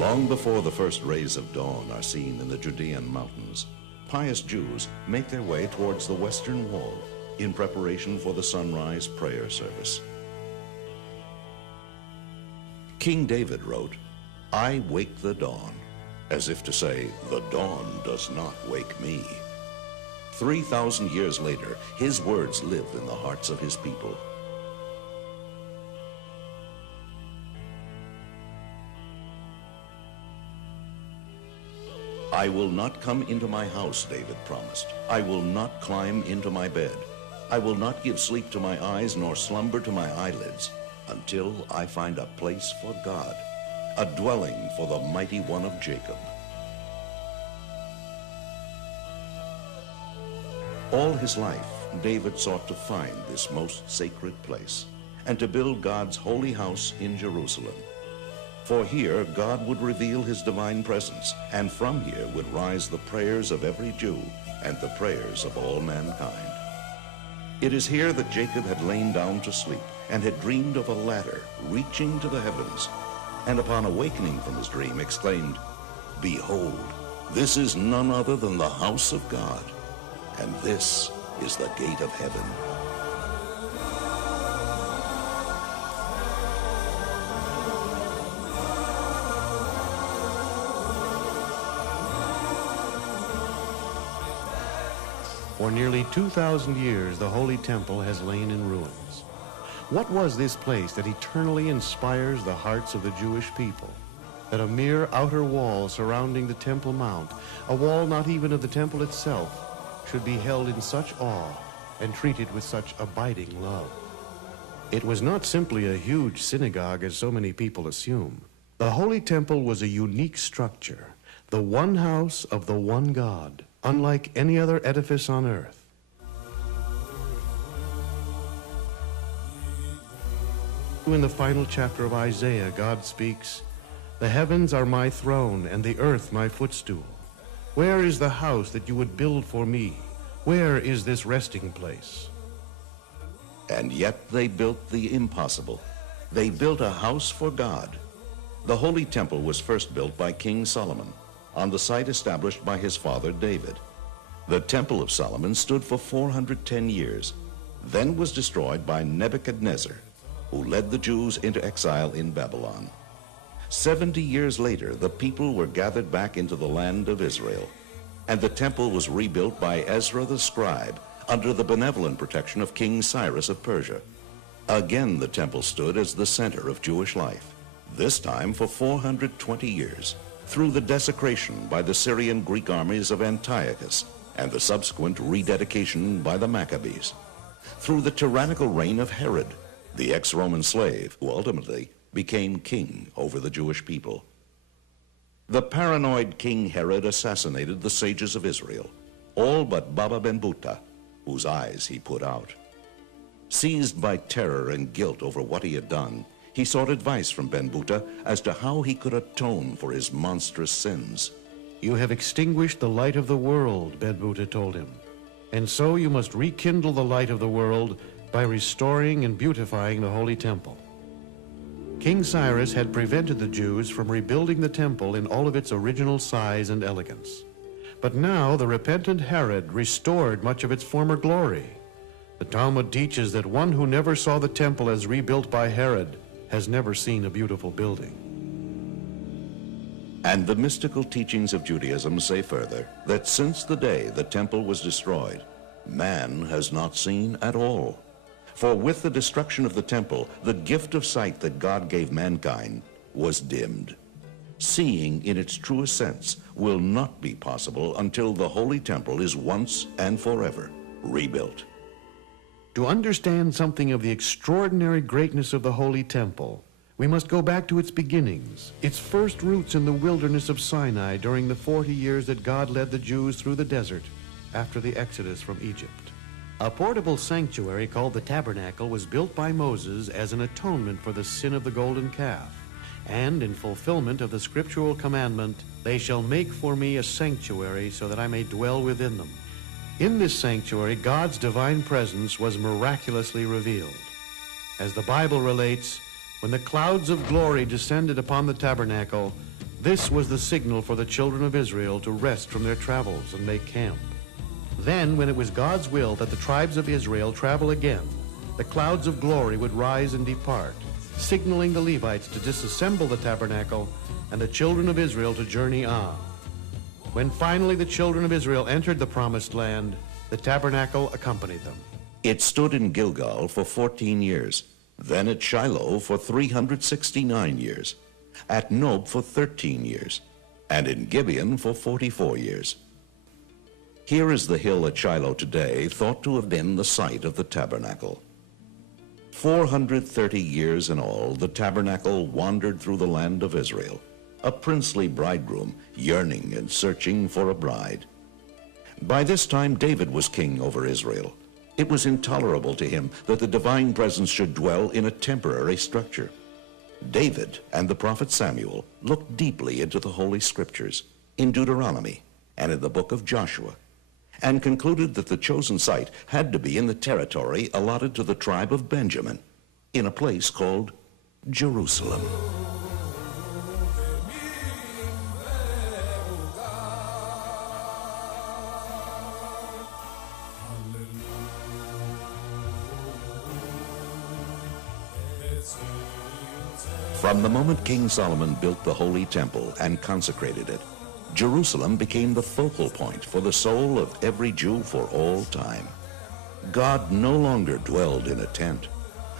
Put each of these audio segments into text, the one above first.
Long before the first rays of dawn are seen in the Judean mountains, pious Jews make their way towards the Western Wall in preparation for the sunrise prayer service. King David wrote, "I wake the dawn," as if to say, the dawn does not wake me. 3,000 years later, his words live in the hearts of his people. "I will not come into my house," David promised. "I will not climb into my bed. I will not give sleep to my eyes nor slumber to my eyelids until I find a place for God, a dwelling for the mighty one of Jacob." All his life, David sought to find this most sacred place and to build God's holy house in Jerusalem. For here, God would reveal his divine presence, and from here would rise the prayers of every Jew and the prayers of all mankind. It is here that Jacob had lain down to sleep and had dreamed of a ladder reaching to the heavens, and upon awakening from his dream exclaimed, "Behold, this is none other than the house of God, and this is the gate of heaven." For nearly 2,000 years, the Holy Temple has lain in ruins. What was this place that eternally inspires the hearts of the Jewish people? That a mere outer wall surrounding the Temple Mount, a wall not even of the temple itself, should be held in such awe and treated with such abiding love. It was not simply a huge synagogue as so many people assume. The Holy Temple was a unique structure, the one house of the one God, unlike any other edifice on earth. In the final chapter of Isaiah, God speaks, "The heavens are my throne and the earth my footstool. Where is the house that you would build for me? Where is this resting place?" And yet they built the impossible. They built a house for God. The Holy Temple was first built by King Solomon on the site established by his father David. The Temple of Solomon stood for 410 years, then was destroyed by Nebuchadnezzar, who led the Jews into exile in Babylon. 70 years later, the people were gathered back into the land of Israel, and the temple was rebuilt by Ezra the scribe under the benevolent protection of King Cyrus of Persia. Again, the temple stood as the center of Jewish life, this time for 420 years, through the desecration by the Syrian Greek armies of Antiochus and the subsequent rededication by the Maccabees, through the tyrannical reign of Herod, the ex-Roman slave who ultimately became king over the Jewish people. The paranoid King Herod assassinated the sages of Israel, all but Baba Ben-Buta, whose eyes he put out. Seized by terror and guilt over what he had done, he sought advice from Ben-Buta as to how he could atone for his monstrous sins. "You have extinguished the light of the world," Ben-Buta told him, "and so you must rekindle the light of the world by restoring and beautifying the Holy Temple." King Cyrus had prevented the Jews from rebuilding the temple in all of its original size and elegance. But now the repentant Herod restored much of its former glory. The Talmud teaches that one who never saw the temple as rebuilt by Herod has never seen a beautiful building. And the mystical teachings of Judaism say further that since the day the temple was destroyed, man has not seen at all. For with the destruction of the temple, the gift of sight that God gave mankind was dimmed. Seeing in its truest sense will not be possible until the Holy Temple is once and forever rebuilt. To understand something of the extraordinary greatness of the Holy Temple, we must go back to its beginnings, its first roots in the wilderness of Sinai during the 40 years that God led the Jews through the desert after the Exodus from Egypt. A portable sanctuary called the Tabernacle was built by Moses as an atonement for the sin of the golden calf, and in fulfillment of the scriptural commandment, "They shall make for me a sanctuary so that I may dwell within them." In this sanctuary, God's divine presence was miraculously revealed. As the Bible relates, when the clouds of glory descended upon the tabernacle, This was the signal for the children of Israel to rest from their travels and make camp. Then, when it was God's will that the tribes of Israel travel again, the clouds of glory would rise and depart, signaling the Levites to disassemble the tabernacle and the children of Israel to journey on. When finally the children of Israel entered the promised land, the tabernacle accompanied them. It stood in Gilgal for 14 years, then at Shiloh for 369 years, at Nob for 13 years, and in Gibeon for 44 years. Here is the hill at Shiloh today, thought to have been the site of the tabernacle. 430 years in all, the tabernacle wandered through the land of Israel, a princely bridegroom yearning and searching for a bride. By this time, David was king over Israel. It was intolerable to him that the divine presence should dwell in a temporary structure. David and the prophet Samuel looked deeply into the Holy Scriptures, in Deuteronomy and in the book of Joshua, and concluded that the chosen site had to be in the territory allotted to the tribe of Benjamin, in a place called Jerusalem. From the moment King Solomon built the Holy Temple and consecrated it, Jerusalem became the focal point for the soul of every Jew for all time. God no longer dwelled in a tent.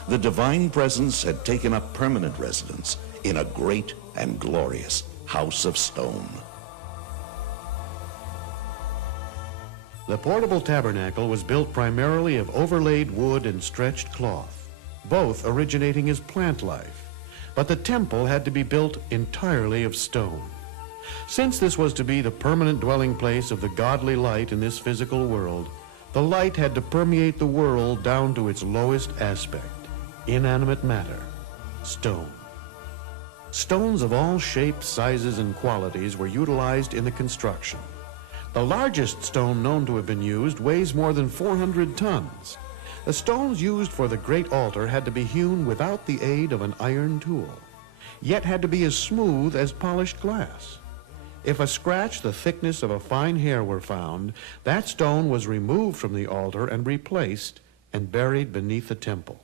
The divine presence had taken up permanent residence in a great and glorious house of stone. The portable tabernacle was built primarily of overlaid wood and stretched cloth, both originating as plant life. But the temple had to be built entirely of stone. Since this was to be the permanent dwelling place of the godly light in this physical world, the light had to permeate the world down to its lowest aspect, inanimate matter, stone. Stones of all shapes, sizes, and qualities were utilized in the construction. The largest stone known to have been used weighs more than 400 tons. The stones used for the great altar had to be hewn without the aid of an iron tool, yet had to be as smooth as polished glass. If a scratch the thickness of a fine hair were found, that stone was removed from the altar and replaced and buried beneath the temple.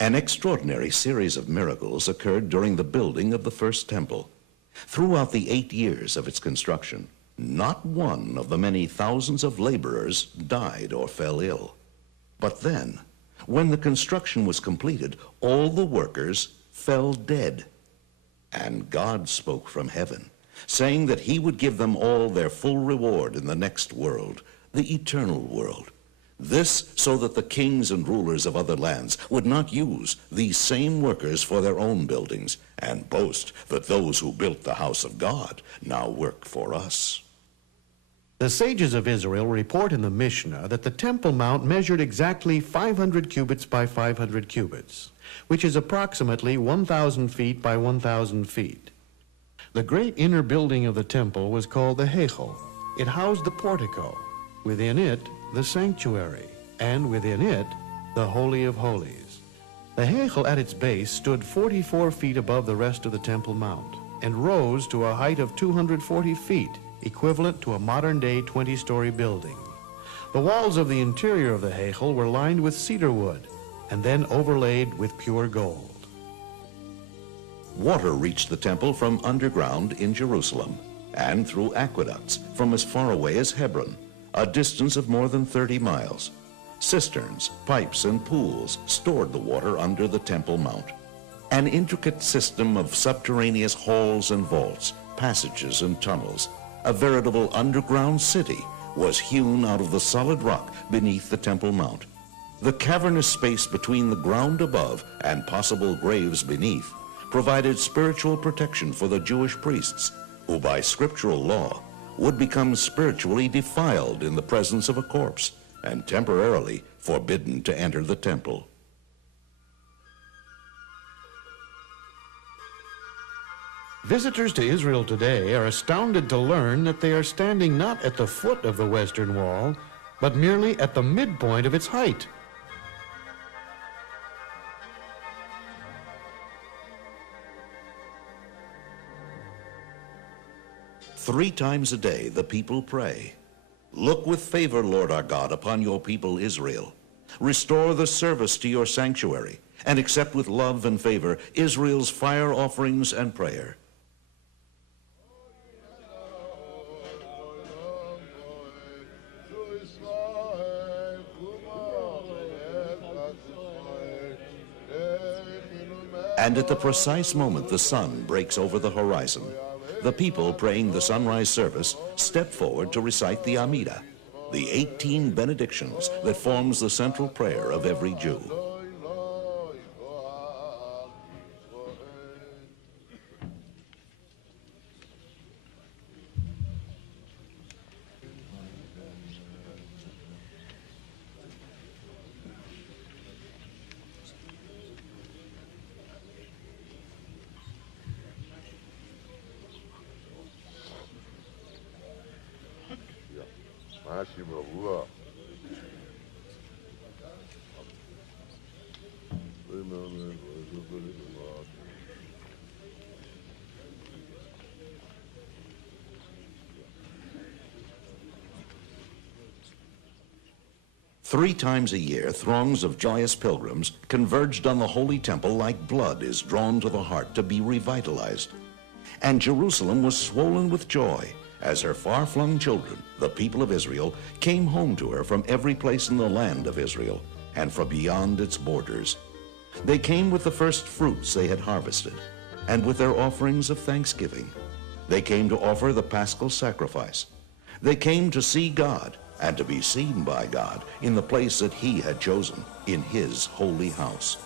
An extraordinary series of miracles occurred during the building of the first temple. Throughout the 8 years of its construction, not one of the many thousands of laborers died or fell ill. But then, when the construction was completed, all the workers fell dead. And God spoke from heaven, saying that he would give them all their full reward in the next world, the eternal world. This so that the kings and rulers of other lands would not use these same workers for their own buildings and boast that those who built the house of God now work for us. The sages of Israel report in the Mishnah that the Temple Mount measured exactly 500 cubits by 500 cubits, which is approximately 1,000 feet by 1,000 feet. The great inner building of the temple was called the Heichal. It housed the portico, within it the sanctuary, and within it the Holy of Holies. The Heichal at its base stood 44 feet above the rest of the Temple Mount and rose to a height of 240 feet, equivalent to a modern-day 20-story building. The walls of the interior of the Heichal were lined with cedar wood and then overlaid with pure gold. Water reached the temple from underground in Jerusalem and through aqueducts from as far away as Hebron, a distance of more than 30 miles. Cisterns, pipes, and pools stored the water under the Temple Mount. An intricate system of subterraneous halls and vaults, passages and tunnels, a veritable underground city, was hewn out of the solid rock beneath the Temple Mount. The cavernous space between the ground above and possible graves beneath provided spiritual protection for the Jewish priests, who by scriptural law would become spiritually defiled in the presence of a corpse and temporarily forbidden to enter the temple. Visitors to Israel today are astounded to learn that they are standing not at the foot of the Western Wall, but merely at the midpoint of its height. 3 times a day the people pray. Look with favor, Lord our God, upon your people Israel. Restore the service to your sanctuary, and accept with love and favor Israel's fire offerings and prayer. And at the precise moment the sun breaks over the horizon, the people praying the sunrise service step forward to recite the Amida, the 18 benedictions that forms the central prayer of every Jew. Three times a year, throngs of joyous pilgrims converged on the Holy Temple like blood is drawn to the heart to be revitalized. And Jerusalem was swollen with joy as her far-flung children, the people of Israel, came home to her from every place in the land of Israel and from beyond its borders. They came with the first fruits they had harvested and with their offerings of thanksgiving. They came to offer the paschal sacrifice. They came to see God and to be seen by God in the place that he had chosen, in his holy house.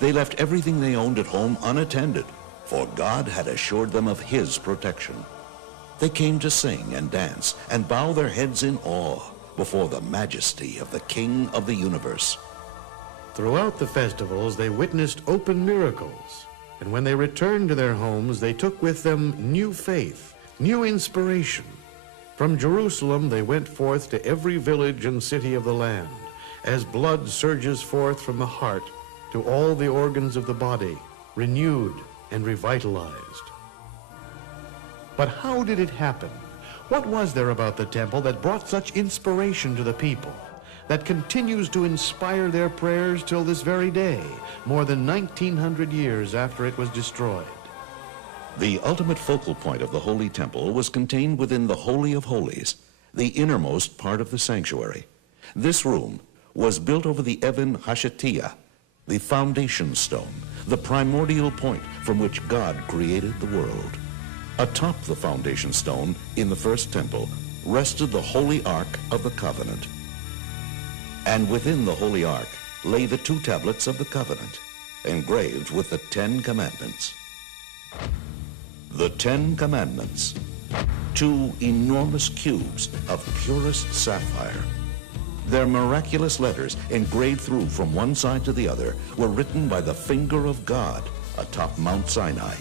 They left everything they owned at home unattended, for God had assured them of his protection. They came to sing and dance and bow their heads in awe before the majesty of the King of the universe. Throughout the festivals, they witnessed open miracles, and when they returned to their homes, they took with them new faith, new inspiration. From Jerusalem, they went forth to every village and city of the land, as blood surges forth from the heart to all the organs of the body, renewed and revitalized. But how did it happen? What was there about the temple that brought such inspiration to the people, that continues to inspire their prayers till this very day, more than 1900 years after it was destroyed? The ultimate focal point of the Holy Temple was contained within the Holy of Holies, the innermost part of the sanctuary. This room was built over the Even Hashatiyah, the foundation stone, the primordial point from which God created the world. Atop the foundation stone in the first temple rested the Holy Ark of the Covenant. And within the Holy Ark lay the 2 tablets of the Covenant, engraved with the 10 Commandments. The 10 Commandments, 2 enormous cubes of purest sapphire. Their miraculous letters, engraved through from one side to the other, were written by the finger of God atop Mount Sinai.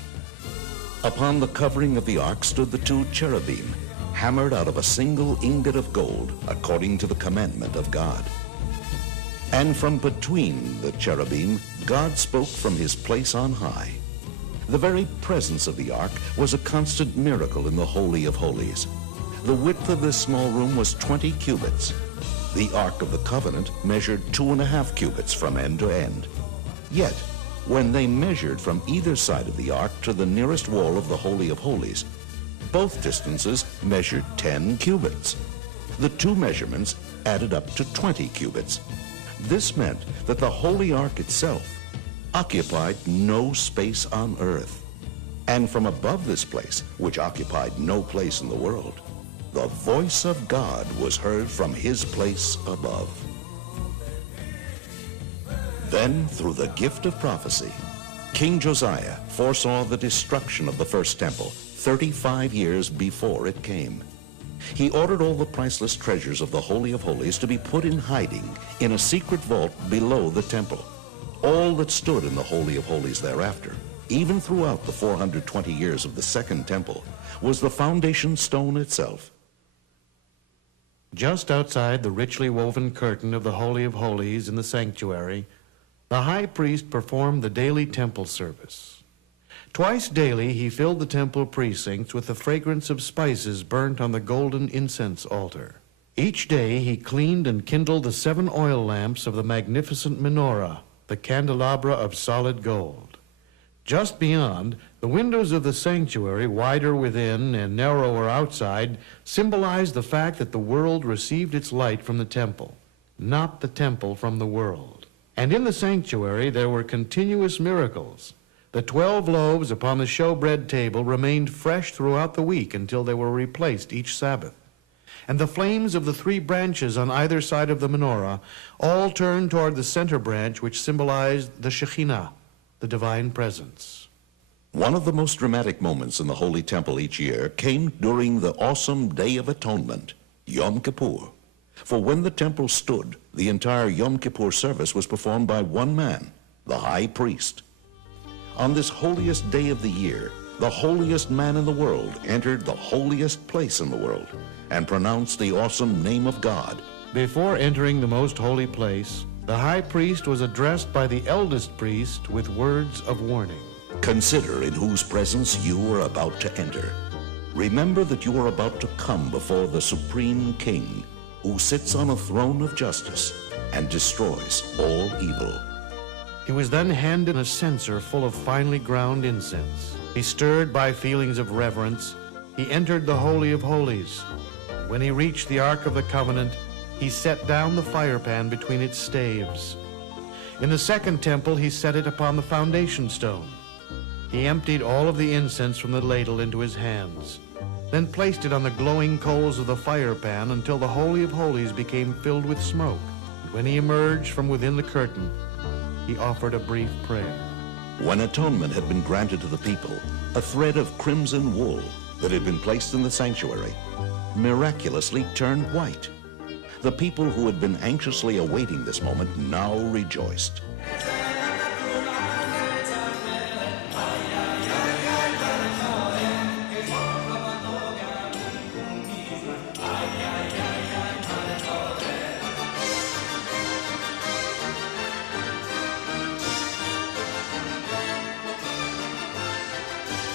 Upon the covering of the ark stood the 2 cherubim, hammered out of a single ingot of gold, according to the commandment of God. And from between the cherubim, God spoke from his place on high. The very presence of the ark was a constant miracle in the Holy of Holies. The width of this small room was 20 cubits. The Ark of the Covenant measured 2.5 cubits from end to end. Yet, when they measured from either side of the ark to the nearest wall of the Holy of Holies, both distances measured 10 cubits. The 2 measurements added up to 20 cubits. This meant that the Holy Ark itself occupied no space on earth. And from above this place, which occupied no place in the world, the voice of God was heard from his place above. Then, through the gift of prophecy, King Josiah foresaw the destruction of the first temple 35 years before it came. He ordered all the priceless treasures of the Holy of Holies to be put in hiding in a secret vault below the temple. All that stood in the Holy of Holies thereafter, even throughout the 420 years of the Second Temple, was the foundation stone itself. Just outside the richly woven curtain of the Holy of Holies in the sanctuary, the high priest performed the daily temple service. Twice daily he filled the temple precincts with the fragrance of spices burnt on the golden incense altar. Each day he cleaned and kindled the 7 oil lamps of the magnificent menorah, the candelabra of solid gold. Just beyond, the windows of the sanctuary, wider within and narrower outside, symbolized the fact that the world received its light from the temple, not the temple from the world. And in the sanctuary there were continuous miracles. The 12 loaves upon the showbread table remained fresh throughout the week until they were replaced each Sabbath. And the flames of the 3 branches on either side of the menorah all turned toward the center branch, which symbolized the Shekhinah, the divine presence. One of the most dramatic moments in the Holy Temple each year came during the awesome Day of Atonement, Yom Kippur. For when the temple stood, the entire Yom Kippur service was performed by one man, the high priest. On this holiest day of the year, the holiest man in the world entered the holiest place in the world and pronounced the awesome name of God. Before entering the most holy place, the high priest was addressed by the eldest priest with words of warning. Consider in whose presence you are about to enter. Remember that you are about to come before the Supreme King, who sits on a throne of justice and destroys all evil. He was then handed a censer full of finely ground incense. He, stirred by feelings of reverence, he entered the Holy of Holies. When he reached the Ark of the Covenant, he set down the firepan between its staves. In the second temple, he set it upon the foundation stone. He emptied all of the incense from the ladle into his hands, then placed it on the glowing coals of the firepan until the Holy of Holies became filled with smoke. And when he emerged from within the curtain, he offered a brief prayer. When atonement had been granted to the people, a thread of crimson wool that had been placed in the sanctuary miraculously turned white. The people who had been anxiously awaiting this moment now rejoiced.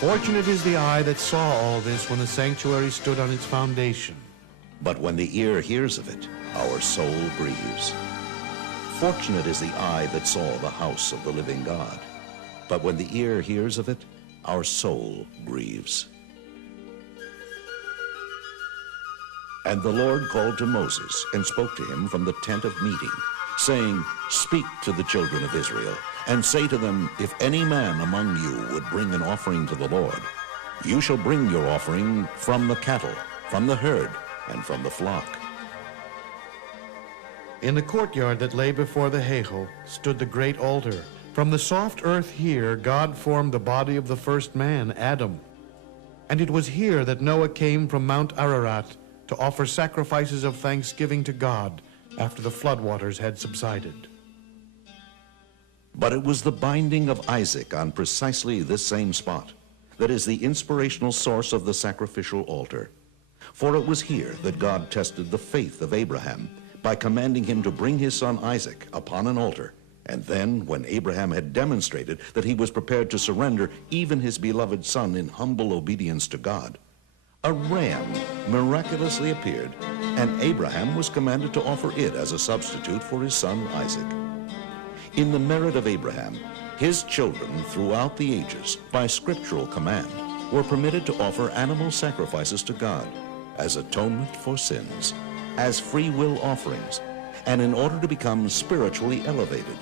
Fortunate is the eye that saw all this when the sanctuary stood on its foundation. But when the ear hears of it, our soul grieves. Fortunate is the eye that saw the house of the living God. But when the ear hears of it, our soul grieves. And the Lord called to Moses and spoke to him from the tent of meeting, saying, Speak to the children of Israel, and say to them, If any man among you would bring an offering to the Lord, you shall bring your offering from the cattle, from the herd, and from the flock. In the courtyard that lay before the Heichal stood the great altar. From the soft earth here, God formed the body of the first man, Adam. And it was here that Noah came from Mount Ararat to offer sacrifices of thanksgiving to God after the floodwaters had subsided. But it was the binding of Isaac on precisely this same spot that is the inspirational source of the sacrificial altar. For it was here that God tested the faith of Abraham by commanding him to bring his son Isaac upon an altar. And then, when Abraham had demonstrated that he was prepared to surrender even his beloved son in humble obedience to God, a ram miraculously appeared, and Abraham was commanded to offer it as a substitute for his son Isaac. In the merit of Abraham, his children throughout the ages, by scriptural command, were permitted to offer animal sacrifices to God as atonement for sins, as free will offerings, and in order to become spiritually elevated.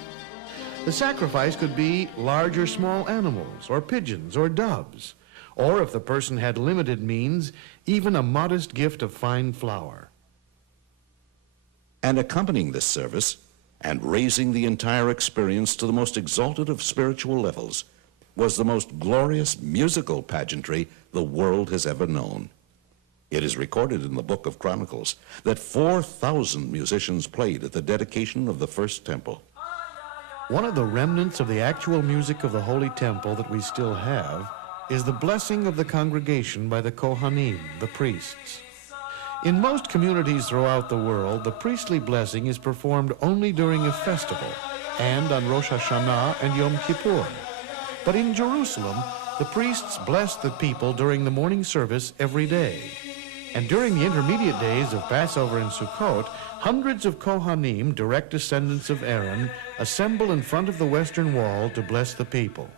The sacrifice could be large or small animals, or pigeons, or doves, or if the person had limited means, even a modest gift of fine flour. And accompanying this service, and raising the entire experience to the most exalted of spiritual levels, was the most glorious musical pageantry the world has ever known. It is recorded in the Book of Chronicles that 4,000 musicians played at the dedication of the first temple. One of the remnants of the actual music of the Holy Temple that we still have is the blessing of the congregation by the Kohanim, the priests. In most communities throughout the world, the priestly blessing is performed only during a festival and on Rosh Hashanah and Yom Kippur. But in Jerusalem, The priests blessed the people during the morning service every day. And during the intermediate days of Passover and Sukkot, hundreds of Kohanim, direct descendants of Aaron, assemble in front of the western wall to bless the people.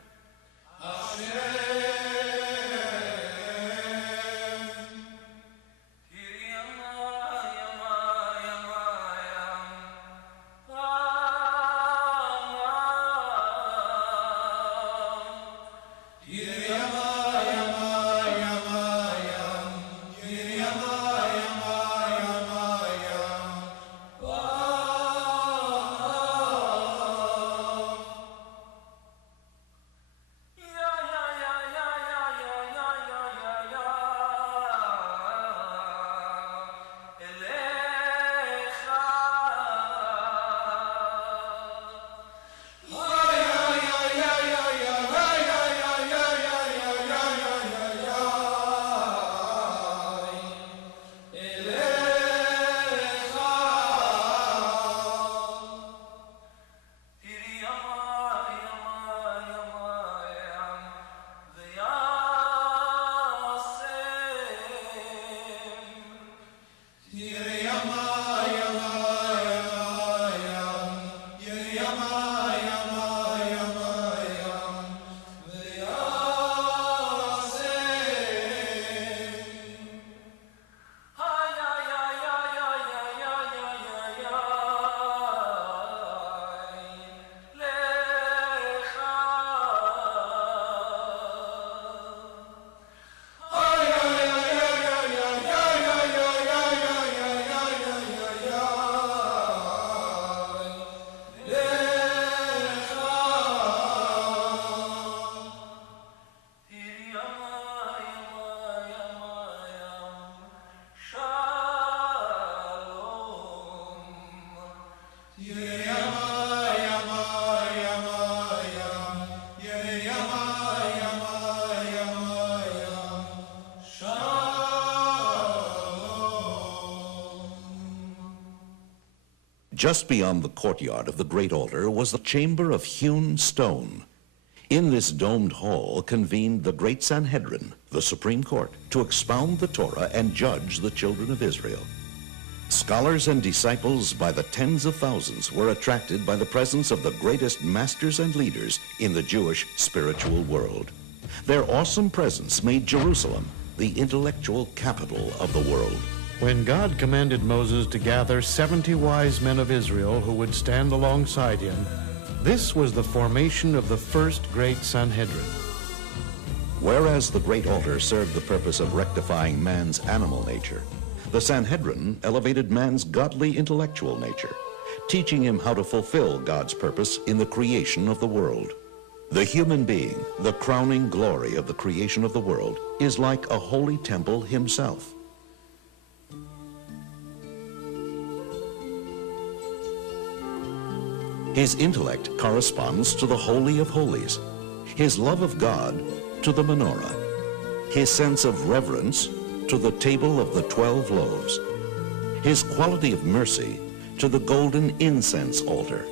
Just beyond the courtyard of the great altar was the chamber of hewn stone. In this domed hall convened the great Sanhedrin, the Supreme Court, to expound the Torah and judge the children of Israel. Scholars and disciples by the tens of thousands were attracted by the presence of the greatest masters and leaders in the Jewish spiritual world. Their awesome presence made Jerusalem the intellectual capital of the world. When God commanded Moses to gather 70 wise men of Israel who would stand alongside him, this was the formation of the first great Sanhedrin. Whereas the great altar served the purpose of rectifying man's animal nature, the Sanhedrin elevated man's godly intellectual nature, teaching him how to fulfill God's purpose in the creation of the world. The human being, the crowning glory of the creation of the world, is like a holy temple himself. His intellect corresponds to the Holy of Holies, his love of God to the menorah, his sense of reverence to the table of the 12 loaves, his quality of mercy to the golden incense altar,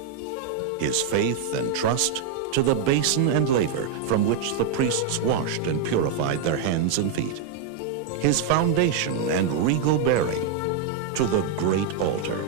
his faith and trust to the basin and laver from which the priests washed and purified their hands and feet, his foundation and regal bearing to the great altar.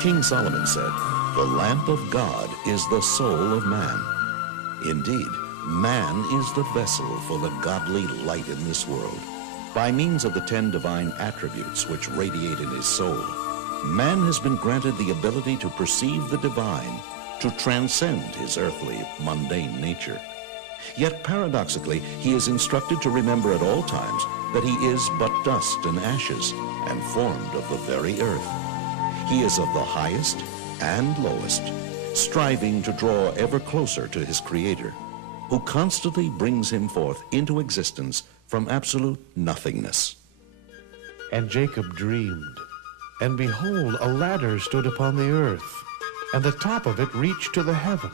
King Solomon said, "The lamp of God is the soul of man." Indeed, man is the vessel for the godly light in this world. By means of the 10 divine attributes which radiate in his soul, man has been granted the ability to perceive the divine, to transcend his earthly, mundane nature. Yet paradoxically, he is instructed to remember at all times that he is but dust and ashes and formed of the very earth. He is of the highest and lowest, striving to draw ever closer to his Creator, who constantly brings him forth into existence from absolute nothingness. And Jacob dreamed, and behold, a ladder stood upon the earth, and the top of it reached to the heaven.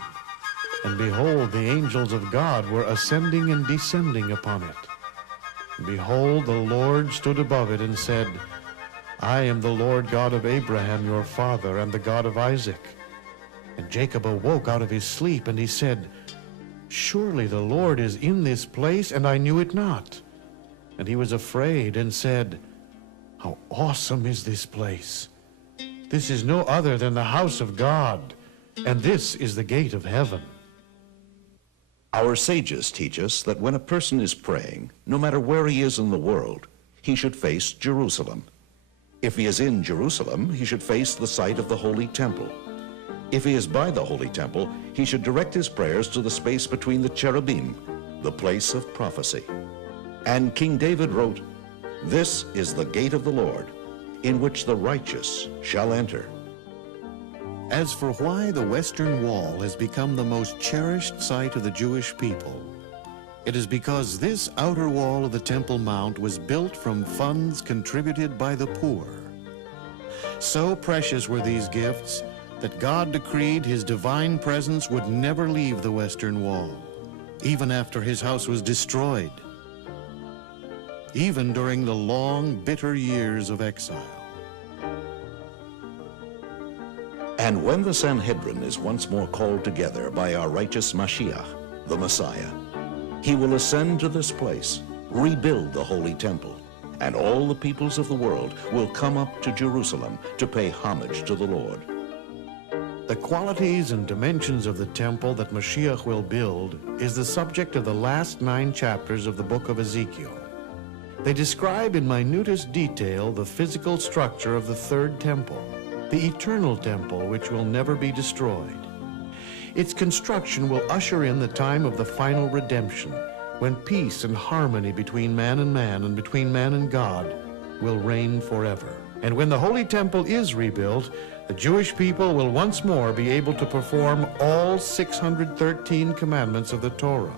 And behold, the angels of God were ascending and descending upon it. And behold, the Lord stood above it and said, I am the Lord God of Abraham your father, and the God of Isaac. And Jacob awoke out of his sleep, and he said, Surely the Lord is in this place, and I knew it not. And he was afraid and said, How awesome is this place! This is no other than the house of God, and this is the gate of heaven. Our sages teach us that when a person is praying, no matter where he is in the world, he should face Jerusalem. If he is in Jerusalem, he should face the site of the Holy Temple. If he is by the Holy Temple, he should direct his prayers to the space between the cherubim, the place of prophecy. And King David wrote, This is the gate of the Lord, in which the righteous shall enter. As for why the Western Wall has become the most cherished site of the Jewish people, it is because this outer wall of the Temple Mount was built from funds contributed by the poor. So precious were these gifts that God decreed his divine presence would never leave the Western Wall, even after his house was destroyed, even during the long, bitter years of exile. And when the Sanhedrin is once more called together by our righteous Mashiach, the Messiah, he will ascend to this place, rebuild the Holy Temple, and all the peoples of the world will come up to Jerusalem to pay homage to the Lord. The qualities and dimensions of the temple that Mashiach will build is the subject of the last 9 chapters of the book of Ezekiel. They describe in minutest detail the physical structure of the third temple, the eternal temple which will never be destroyed. Its construction will usher in the time of the final redemption, when peace and harmony between man and between man and God will reign forever. And when the Holy Temple is rebuilt, the Jewish people will once more be able to perform all 613 commandments of the Torah,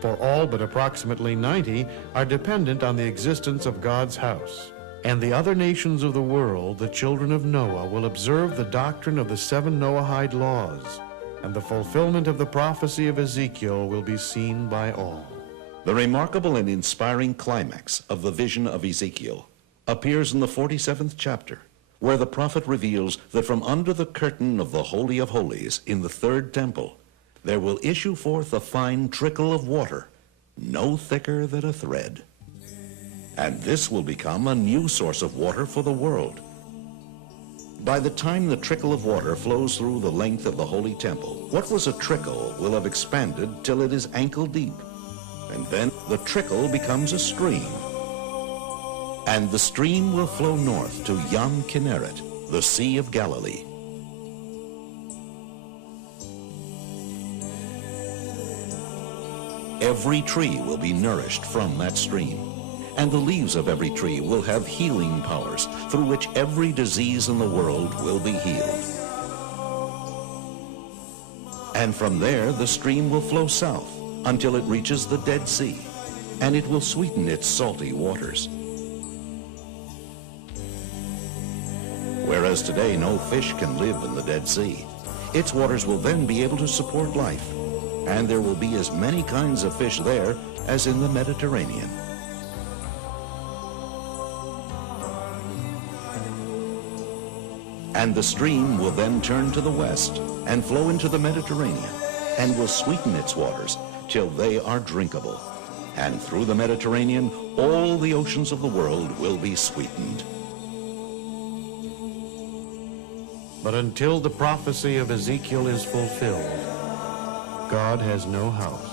for all but approximately 90 are dependent on the existence of God's house. And the other nations of the world, the children of Noah, will observe the doctrine of the 7 Noahide laws, and the fulfillment of the prophecy of Ezekiel will be seen by all. The remarkable and inspiring climax of the vision of Ezekiel appears in the 47th chapter, where the prophet reveals that from under the curtain of the Holy of Holies in the third temple, there will issue forth a fine trickle of water, no thicker than a thread. And this will become a new source of water for the world. By the time the trickle of water flows through the length of the Holy Temple, what was a trickle will have expanded till it is ankle deep. And then the trickle becomes a stream. And the stream will flow north to Yam Kinneret, the Sea of Galilee. Every tree will be nourished from that stream, and the leaves of every tree will have healing powers through which every disease in the world will be healed. And from there, the stream will flow south until it reaches the Dead Sea, and it will sweeten its salty waters. Whereas today no fish can live in the Dead Sea, its waters will then be able to support life, and there will be as many kinds of fish there as in the Mediterranean. And the stream will then turn to the west and flow into the Mediterranean, and will sweeten its waters till they are drinkable. And through the Mediterranean, all the oceans of the world will be sweetened. But until the prophecy of Ezekiel is fulfilled, God has no house.